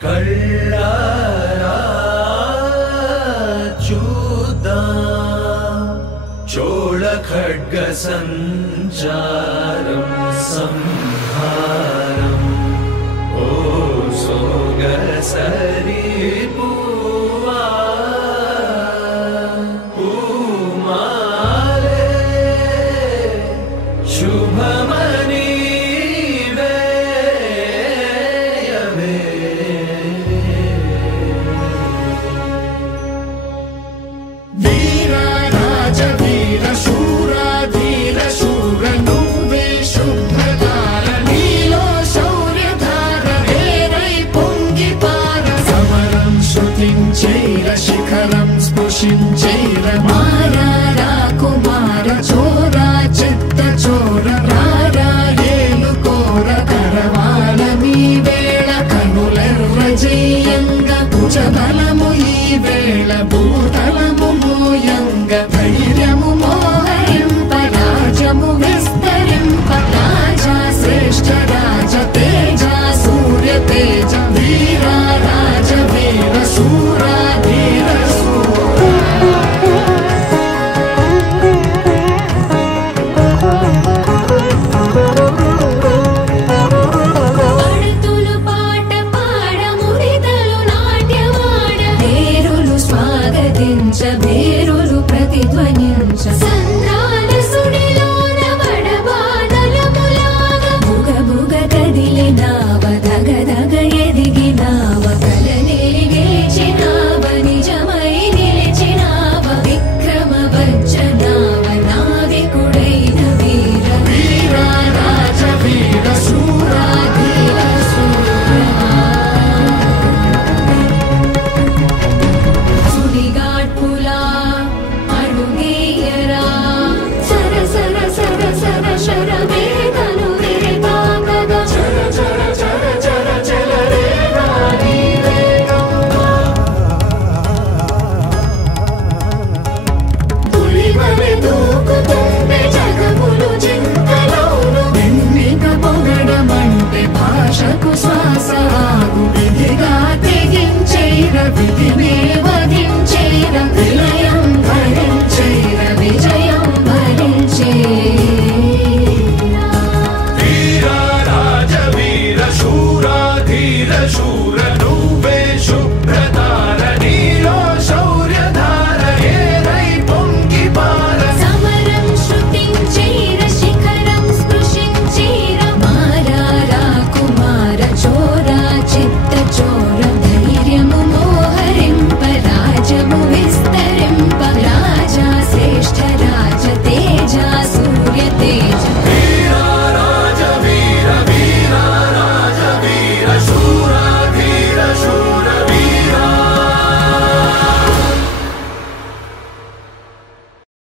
కళ్ళారా చూద్దాం చోళ ఖడ్గ సంచారం సంహారం ఓ సోగసరి పూవా పూమాలే శుభమని శిఖరం స్పృశించైర మారా కుమార చోరా చిత్త చోర రారా ఏలుకోర కరవాల మీ వేళ కనులెర్ర జయంగ భుజబలము ఈ వేళ భూతలము మోయంగ ధైర్యము మోహరింప రాజము విస్తరింప రాజా శ్రేష్ఠ రాజ తేజ సూర్య తేజ వీర రాజ వీర శూరా వేరులు ప్రతిధ్వనించ సంద్రాల సుడిలోన వడబాదలములాగ బుగ బుగ కదిలినావ దగ దగ ఎదిగినావ కలనే గెలిచినావ నిజమై నిలిచినావ విక్రమ వజ్జనావ నావికుడైన వీర వీర రాజ వీర శూరా ధీర శూరా సుడిగాడ్పులా అడుగేయరా సర సర సర సర శర వేదను వేగాకగా చర చర చర చర చల రేగా నీ వేగం పులివలె దూకుతుండే జగములు జింకలోను ఎన్నిక పొగడమంటే భాషకు శ్వాస ఆగు విధిగా తెగించైర విధిని